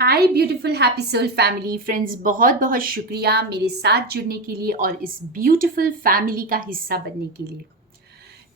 हाय beautiful happy soul family friends, बहुत बहुत शुक्रिया मेरे साथ जुड़ने के लिए और इस ब्यूटीफुल फैमिली का हिस्सा बनने के लिए।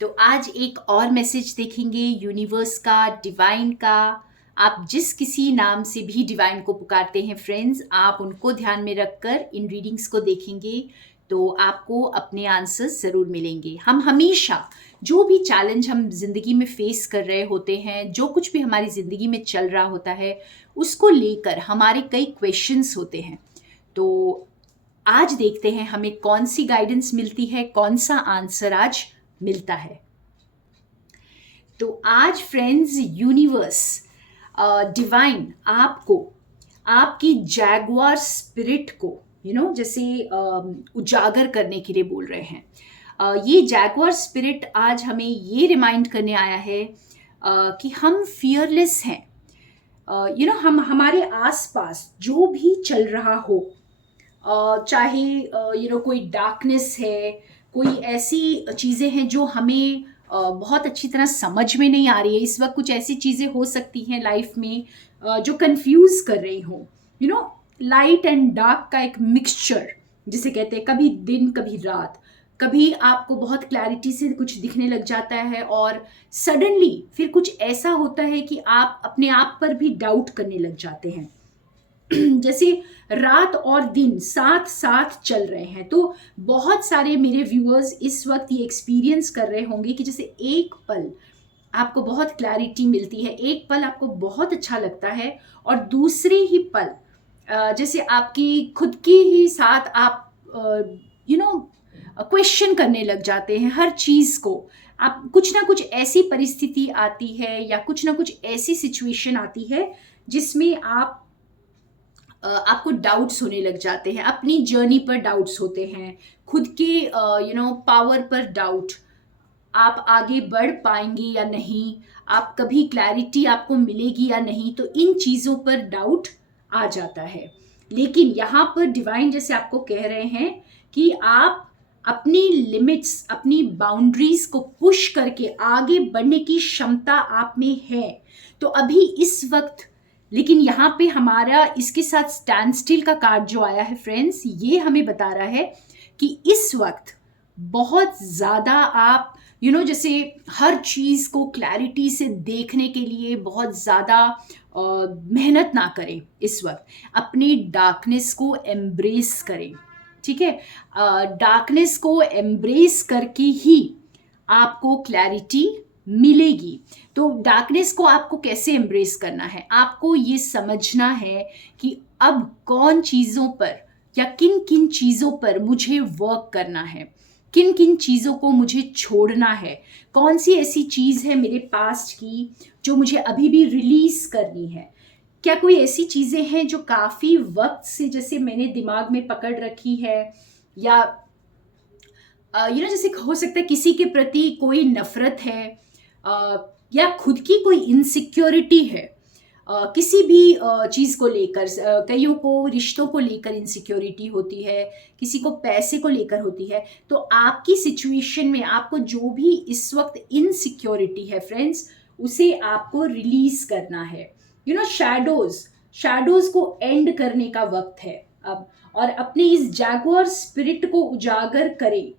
तो आज एक और मैसेज देखेंगे यूनिवर्स का, डिवाइन का। आप जिस किसी नाम से भी डिवाइन को पुकारते हैं फ्रेंड्स, आप उनको ध्यान में रखकर इन रीडिंग्स को देखेंगे तो आपको अपने आंसर्स ज़रूर मिलेंगे। हम हमेशा जो भी चैलेंज हम ज़िंदगी में फेस कर रहे होते हैं, जो कुछ भी हमारी ज़िंदगी में चल रहा होता है, उसको लेकर हमारे कई क्वेश्चंस होते हैं। तो आज देखते हैं हमें कौन सी गाइडेंस मिलती है, कौन सा आंसर आज मिलता है। तो आज फ्रेंड्स यूनिवर्स, डिवाइन आपको आपकी जैगुआर स्पिरिट को जैसे उजागर करने के लिए बोल रहे हैं। ये जैगुआर स्पिरिट आज हमें ये रिमाइंड करने आया है कि हम फियरलेस हैं। हम हमारे आसपास जो भी चल रहा हो, चाहे कोई डार्कनेस है, कोई ऐसी चीज़ें हैं जो हमें बहुत अच्छी तरह समझ में नहीं आ रही है। इस वक्त कुछ ऐसी चीज़ें हो सकती हैं लाइफ में जो कंफ्यूज कर रही हो। लाइट एंड डार्क का एक मिक्सचर जिसे कहते हैं, कभी दिन कभी रात, कभी आपको बहुत क्लैरिटी से कुछ दिखने लग जाता है और सडनली फिर कुछ ऐसा होता है कि आप अपने आप पर भी डाउट करने लग जाते हैं। जैसे रात और दिन साथ साथ चल रहे हैं। तो बहुत सारे मेरे व्यूअर्स इस वक्त ये एक्सपीरियंस कर रहे होंगे कि जैसे एक पल आपको बहुत क्लैरिटी मिलती है, एक पल आपको बहुत अच्छा लगता है और दूसरे ही पल जैसे आपकी खुद की ही साथ आप क्वेश्चन करने लग जाते हैं हर चीज़ को। आप कुछ ना कुछ ऐसी परिस्थिति आती है या कुछ ना कुछ ऐसी सिचुएशन आती है जिसमें आपको डाउट्स होने लग जाते हैं, अपनी जर्नी पर डाउट्स होते हैं, खुद के पावर पर डाउट, आप आगे बढ़ पाएंगे या नहीं, आप कभी क्लैरिटी आपको मिलेगी या नहीं, तो इन चीज़ों पर डाउट आ जाता है। लेकिन यहाँ पर डिवाइन जैसे आपको कह रहे हैं कि आप अपनी लिमिट्स, अपनी बाउंड्रीज को पुश करके आगे बढ़ने की क्षमता आप में है। तो अभी इस वक्त, लेकिन यहाँ पे हमारा इसके साथ स्टैंड स्टिल का कार्ड जो आया है फ्रेंड्स, ये हमें बता रहा है कि इस वक्त बहुत ज़्यादा आप जैसे हर चीज़ को क्लैरिटी से देखने के लिए बहुत ज़्यादा मेहनत ना करें। इस वक्त अपनी डार्कनेस को एम्ब्रेस करें, ठीक है। डार्कनेस को एम्ब्रेस करके ही आपको क्लैरिटी मिलेगी। तो डार्कनेस को आपको कैसे एम्ब्रेस करना है, आपको ये समझना है कि अब कौन चीज़ों पर या किन किन चीज़ों पर मुझे वर्क करना है, किन किन चीज़ों को मुझे छोड़ना है, कौन सी ऐसी चीज़ है मेरे पास्ट की जो मुझे अभी भी रिलीज करनी है। क्या कोई ऐसी चीज़ें हैं जो काफ़ी वक्त से जैसे मैंने दिमाग में पकड़ रखी है, या जैसे हो सकता है किसी के प्रति कोई नफरत है, या खुद की कोई इनसिक्योरिटी है, किसी भी चीज़ को लेकर। कईयों को रिश्तों को लेकर इनसिक्योरिटी होती है, किसी को पैसे को लेकर होती है। तो आपकी सिचुएशन में आपको जो भी इस वक्त इनसिक्योरिटी है फ्रेंड्स, उसे आपको रिलीज करना है। शैडोज को एंड करने का वक्त है अब, और अपने इस जैगुआर स्पिरिट को उजागर करें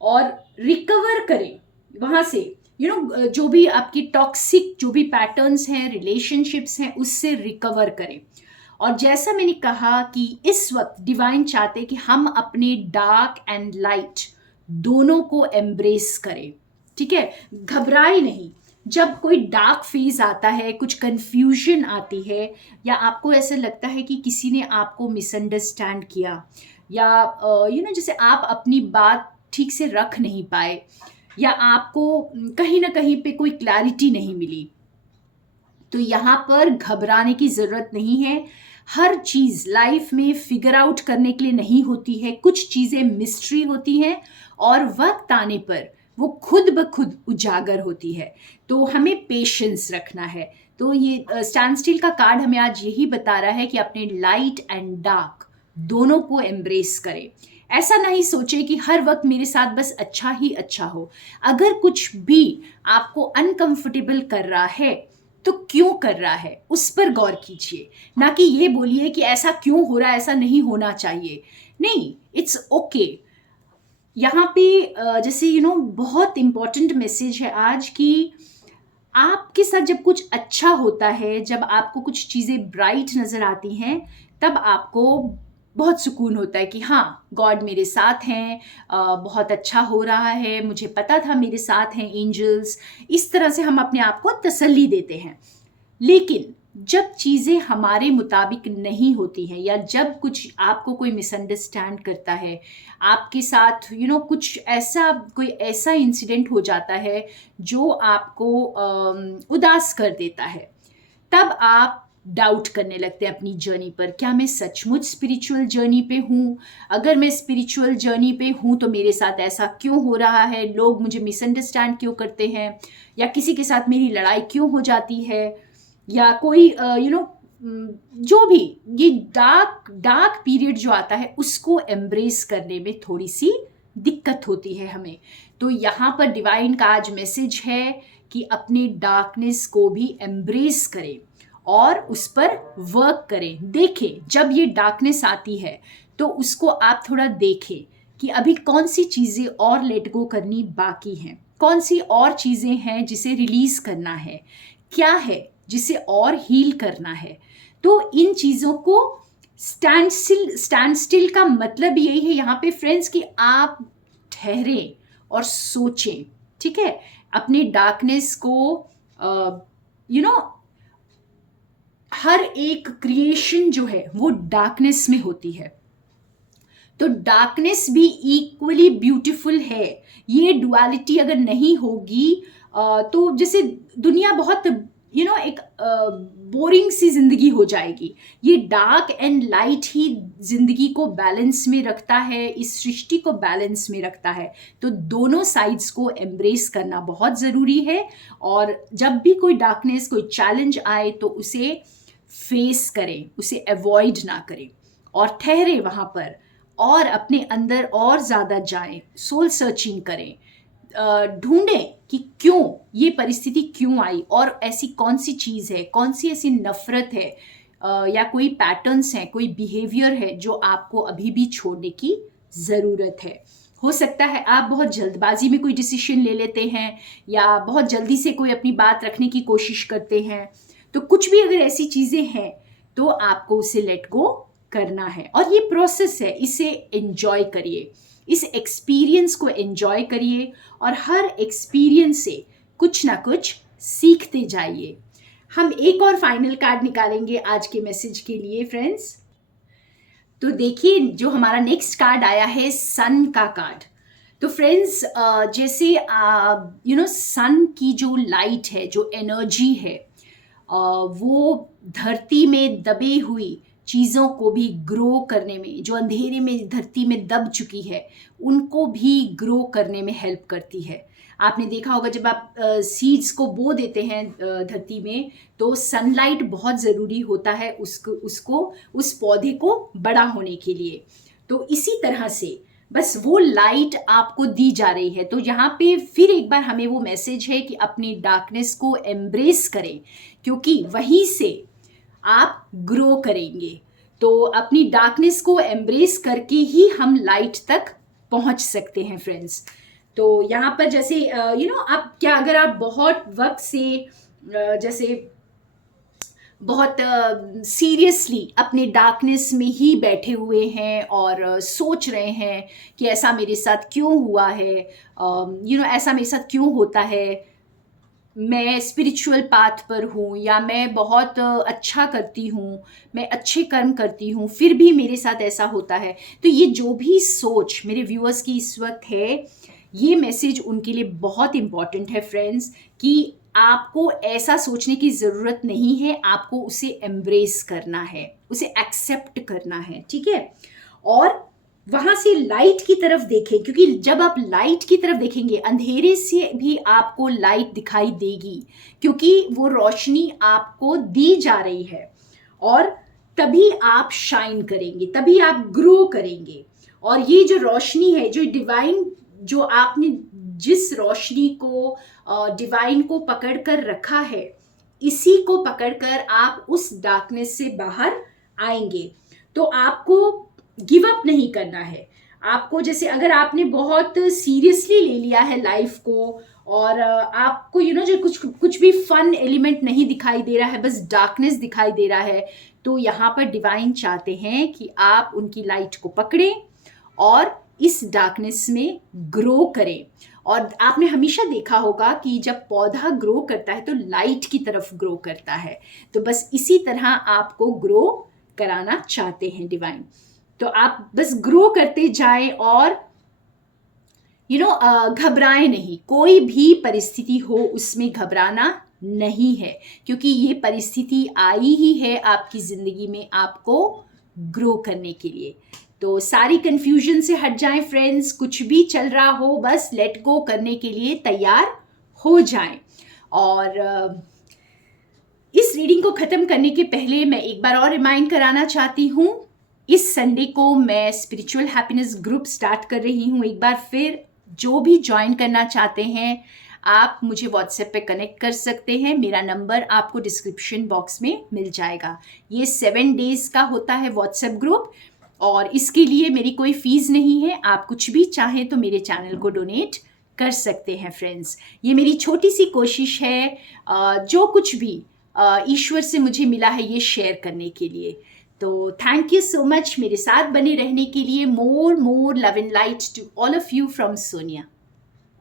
और रिकवर करें वहाँ से। जो भी आपकी टॉक्सिक जो भी पैटर्न्स हैं, रिलेशनशिप्स हैं, उससे रिकवर करें। और जैसा मैंने कहा कि इस वक्त डिवाइन चाहते कि हम अपने डार्क एंड लाइट दोनों को एम्ब्रेस करें, ठीक है। घबराए नहीं। जब कोई डार्क फेज आता है, कुछ कंफ्यूजन आती है, या आपको ऐसा लगता है कि किसी ने आपको मिसअंडरस्टैंड किया, या जैसे आप अपनी बात ठीक से रख नहीं पाए, या आपको कहीं ना कहीं पे कोई क्लैरिटी नहीं मिली, तो यहाँ पर घबराने की ज़रूरत नहीं है। हर चीज़ लाइफ में फिगर आउट करने के लिए नहीं होती है, कुछ चीज़ें मिस्ट्री होती हैं और वक्त आने पर वो खुद ब खुद उजागर होती है। तो हमें पेशेंस रखना है। तो ये स्टैंड स्टिल का कार्ड हमें आज यही बता रहा है कि अपने लाइट एंड डार्क दोनों को एम्ब्रेस करें। ऐसा नहीं सोचे कि हर वक्त मेरे साथ बस अच्छा ही अच्छा हो। अगर कुछ भी आपको अनकंफर्टेबल कर रहा है तो क्यों कर रहा है उस पर गौर कीजिए, ना कि ये बोलिए कि ऐसा क्यों हो रहा है, ऐसा नहीं होना चाहिए। नहीं, इट्स ओके। यहाँ पे जैसे बहुत इम्पॉर्टेंट मैसेज है आज कि आपके साथ जब कुछ अच्छा होता है, जब आपको कुछ चीज़ें ब्राइट नज़र आती हैं, तब आपको बहुत सुकून होता है कि हाँ, गॉड मेरे साथ हैं, बहुत अच्छा हो रहा है, मुझे पता था मेरे साथ हैं एंजल्स। इस तरह से हम अपने आप को तसल्ली देते हैं। लेकिन जब चीज़ें हमारे मुताबिक नहीं होती हैं, या जब कुछ आपको कोई मिसअंडरस्टैंड करता है, आपके साथ कुछ ऐसा, कोई ऐसा इंसिडेंट हो जाता है जो आपको उदास कर देता है, तब आप डाउट करने लगते हैं अपनी जर्नी पर। क्या मैं सचमुच स्पिरिचुअल जर्नी पे हूँ? अगर मैं स्पिरिचुअल जर्नी पे हूँ तो मेरे साथ ऐसा क्यों हो रहा है? लोग मुझे मिसअंडरस्टैंड क्यों करते हैं? या किसी के साथ मेरी लड़ाई क्यों हो जाती है? या कोई जो भी ये डार्क डार्क पीरियड जो आता है, उसको एम्ब्रेस करने में थोड़ी सी दिक्कत होती है हमें। तो यहाँ पर डिवाइन का आज मैसेज है कि अपने डार्कनेस को भी एम्ब्रेस करें और उस पर वर्क करें। देखें, जब ये डार्कनेस आती है तो उसको आप थोड़ा देखें कि अभी कौन सी चीज़ें और लेट गो करनी बाकी हैं, कौन सी और चीज़ें हैं जिसे रिलीज करना है, क्या है जिसे और हील करना है। तो इन चीज़ों को स्टैंड स्टिल का मतलब यही है यहाँ पे फ्रेंड्स, कि आप ठहरें और सोचें। ठीक है, अपने डार्कनेस को हर एक क्रिएशन जो है वो डार्कनेस में होती है, तो डार्कनेस भी इक्वली ब्यूटीफुल है। ये डुअलिटी अगर नहीं होगी तो जैसे दुनिया बहुत एक बोरिंग सी जिंदगी हो जाएगी। ये डार्क एंड लाइट ही जिंदगी को बैलेंस में रखता है, इस सृष्टि को बैलेंस में रखता है। तो दोनों साइड्स को एम्ब्रेस करना बहुत ज़रूरी है। और जब भी कोई डार्कनेस, कोई चैलेंज आए तो उसे फेस करें, उसे अवॉइड ना करें और ठहरे वहाँ पर और अपने अंदर और ज़्यादा जाएं, सोल सर्चिंग करें, ढूंढें कि क्यों ये परिस्थिति क्यों आई और ऐसी कौन सी चीज़ है, कौन सी ऐसी नफरत है या कोई पैटर्न्स हैं, कोई बिहेवियर है जो आपको अभी भी छोड़ने की ज़रूरत है। हो सकता है आप बहुत जल्दबाजी में कोई डिसीजन ले लेते हैं या बहुत जल्दी से कोई अपनी बात रखने की कोशिश करते हैं। तो कुछ भी अगर ऐसी चीज़ें हैं तो आपको उसे लेट गो करना है और ये प्रोसेस है, इसे एंजॉय करिए, इस एक्सपीरियंस को एंजॉय करिए और हर एक्सपीरियंस से कुछ ना कुछ सीखते जाइए। हम एक और फाइनल कार्ड निकालेंगे आज के मैसेज के लिए फ्रेंड्स। तो देखिए, जो हमारा नेक्स्ट कार्ड आया है सन का कार्ड। तो फ्रेंड्स, जैसे सन की जो लाइट है, जो एनर्जी है, वो धरती में दबी हुई चीज़ों को भी ग्रो करने में, जो अंधेरे में धरती में दब चुकी है उनको भी ग्रो करने में हेल्प करती है। आपने देखा होगा जब आप सीड्स को बो देते हैं धरती में, तो सनलाइट बहुत ज़रूरी होता है उसको उस पौधे को बड़ा होने के लिए। तो इसी तरह से बस वो लाइट आपको दी जा रही है। तो यहाँ पे फिर एक बार हमें वो मैसेज है कि अपनी डार्कनेस को एम्ब्रेस करें, क्योंकि वहीं से आप ग्रो करेंगे। तो अपनी डार्कनेस को एम्ब्रेस करके ही हम लाइट तक पहुंच सकते हैं फ्रेंड्स। तो यहाँ पर जैसे आप क्या, अगर आप बहुत वक्त से जैसे बहुत सीरियसली अपने डार्कनेस में ही बैठे हुए हैं और सोच रहे हैं कि ऐसा मेरे साथ क्यों हुआ है, ऐसा मेरे साथ क्यों होता है, मैं स्पिरिचुअल पाथ पर हूँ या मैं बहुत अच्छा करती हूँ, मैं अच्छे कर्म करती हूँ, फिर भी मेरे साथ ऐसा होता है। तो ये जो भी सोच मेरे व्यूअर्स की इस वक्त है, ये मैसेज उनके लिए बहुत इम्पॉर्टेंट है फ्रेंड्स, कि आपको ऐसा सोचने की ज़रूरत नहीं है, आपको उसे एम्ब्रेस करना है, उसे एक्सेप्ट करना है। ठीक है, और वहां से लाइट की तरफ देखें, क्योंकि जब आप लाइट की तरफ देखेंगे अंधेरे से भी आपको लाइट दिखाई देगी, क्योंकि वो रोशनी आपको दी जा रही है और तभी आप शाइन करेंगे, तभी आप ग्रो करेंगे। और ये जो रोशनी है, जो डिवाइन, जो आपने जिस रोशनी को डिवाइन को पकड़ कर रखा है, इसी को पकड़कर आप उस डार्कनेस से बाहर आएंगे। तो आपको गिव अप नहीं करना है। आपको जैसे अगर आपने बहुत सीरियसली ले लिया है लाइफ को और आपको जो कुछ कुछ भी फन एलिमेंट नहीं दिखाई दे रहा है, बस डार्कनेस दिखाई दे रहा है, तो यहाँ पर डिवाइन चाहते हैं कि आप उनकी लाइट को पकड़ें और इस डार्कनेस में ग्रो करें। और आपने हमेशा देखा होगा कि जब पौधा ग्रो करता है तो लाइट की तरफ ग्रो करता है। तो बस इसी तरह आपको ग्रो कराना चाहते हैं डिवाइन। तो आप बस ग्रो करते जाएं और घबराएं नहीं। कोई भी परिस्थिति हो उसमें घबराना नहीं है, क्योंकि ये परिस्थिति आई ही है आपकी जिंदगी में आपको ग्रो करने के लिए। तो सारी कंफ्यूजन से हट जाएं फ्रेंड्स, कुछ भी चल रहा हो बस लेट गो करने के लिए तैयार हो जाएं। और इस रीडिंग को ख़त्म करने के पहले मैं एक बार और रिमाइंड कराना चाहती हूँ, इस संडे को मैं स्पिरिचुअल हैप्पीनेस ग्रुप स्टार्ट कर रही हूँ। एक बार फिर जो भी ज्वाइन करना चाहते हैं आप मुझे व्हाट्सएप पे कनेक्ट कर सकते हैं। मेरा नंबर आपको डिस्क्रिप्शन बॉक्स में मिल जाएगा। ये 7 डेज का होता है व्हाट्सएप ग्रुप और इसके लिए मेरी कोई फीस नहीं है। आप कुछ भी चाहें तो मेरे चैनल को डोनेट कर सकते हैं फ्रेंड्स। ये मेरी छोटी सी कोशिश है जो कुछ भी ईश्वर से मुझे मिला है ये शेयर करने के लिए। तो थैंक यू सो मच मेरे साथ बने रहने के लिए। More love and light to all of you from Sonia.